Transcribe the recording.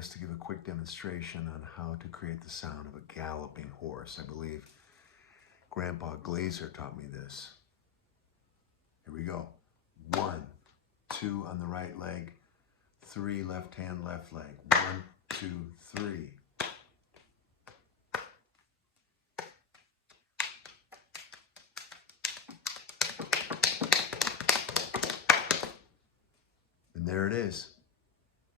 guess, to give a quick demonstration on how to create the sound of a galloping horse. I believe Grampa Glaser taught me this. Here we go. 1, 2 on the right leg, 3 left hand, left leg. 1, 2, 3. And there it is.